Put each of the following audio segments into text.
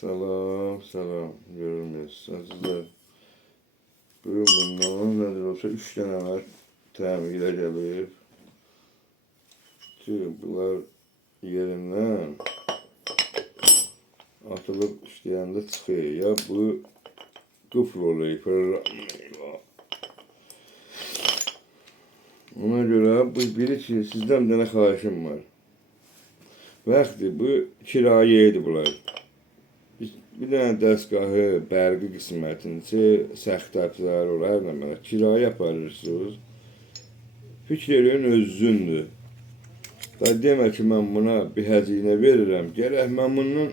Salam, salam. Görünmüyorsunuz. Sizler bugün bundan nedir olsa 3 tane var. Təmirə gəlib. Çünki bunlar yerindən atılıb işləyəndə çıxıyor. Ya bu qıfl oluyor. Ona görə bu biri ki, sizdən bir dənə xahişim var. Vaxtı bu kirayeydi bunlar. Bir dənə dəstgahı, bərqi qismətinizi, səxt əfzar olar, mənə kirayə aparırsınız. Fikrin özündür. Və demək ki, mən buna bir həzinə verirəm, gərək mən bundan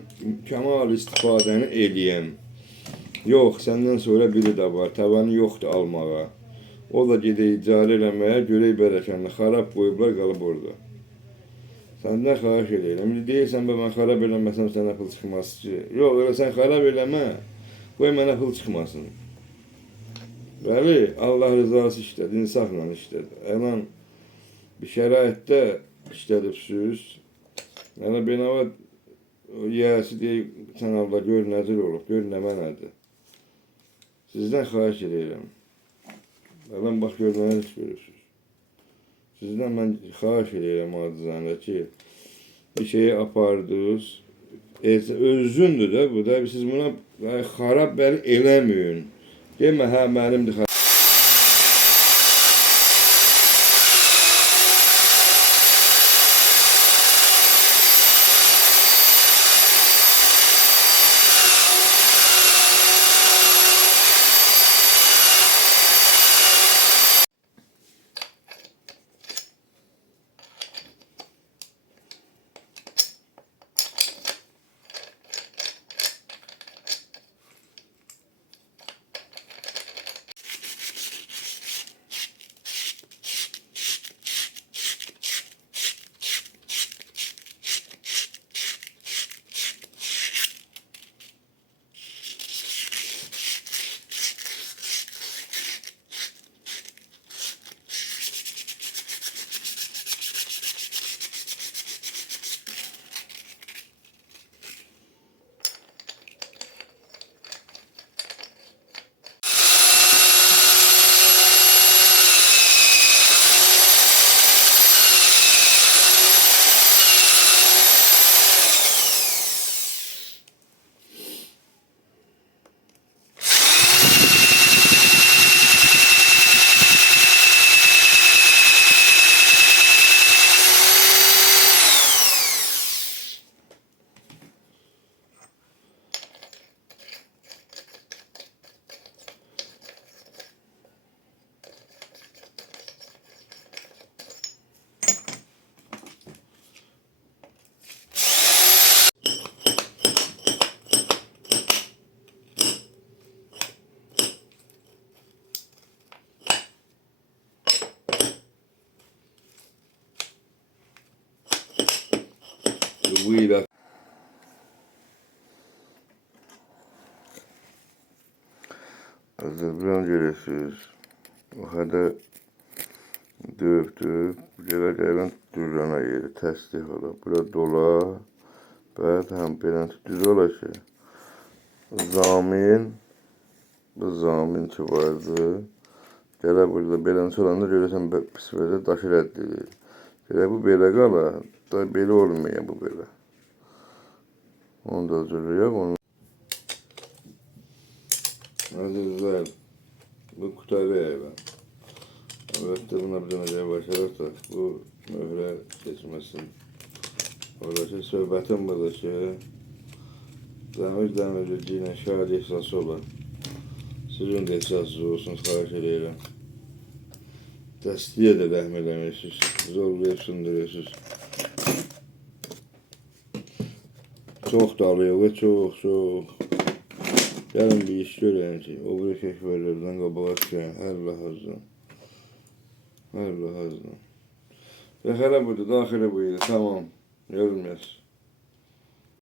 kəmal istifadəni eləyəm. Yox, səndən sonra biri də var, təvəni yoxdur almağa. O da gedir icarə eləməyə, görək bərəkənlə xarab qoyublar, qalıb orada. Səndən xahiş edirəm. İndi deyirsən, mən xarab eləməsəm sənə pul çıxmaz ki. Yox, elə sən xarab eləmə, qoy mənə pul çıxmasın. Bəli, Allah rızası işlədi, insafla işlədi. Əlan bir şəraitdə işlədibsiniz. Yəni, benava yiyəsi deyək, sən Allah gör nədir olub, gör nəmə nədir. Sizdən xahiş edirəm. Əlan bax, gör mənə iş görürsünüz. Sizdən mən xahiş edirəm acizanə ki, bir şeyi apardınız, özündür də bu da, siz buna xarab bəli eləməyin. Demə, hə, mənimdir xarab. Bu ile hazırlayan görürsünüz. O kadar dövdü. Gələn durana yeri təsdiq ola. Bura dola. Bəli, həm belən düz ola ki. Bu zamin ki vardı. Gələ burada belənçi olanda görürsən pis vədə daşı rədd edir. Gələ bu belə qala. Da belə olmuyor bu belə. Onu da hazırlayaq. Azizler, bu kurtarı evi. Evet de buna bir dönəcəyə başarırsa, bu möhrə keçməsin. Oradakı söhbətim budur ki, dəmir yine şahid ehsası olan. Sizin de ehsasınız olsun, xahiş edirəm. Dəstəyə də rəhm eləmirsiniz, zorlayıb sındırıyorsunuz. Çox dalıyor ve çok. Gəlin bir iş görəyən ki, o biri keşverlərdən qabağa çıxayan, hər lahazdan. Hər lahazdan. Rəxərə budur, daxili buydu, tamam, görülməz.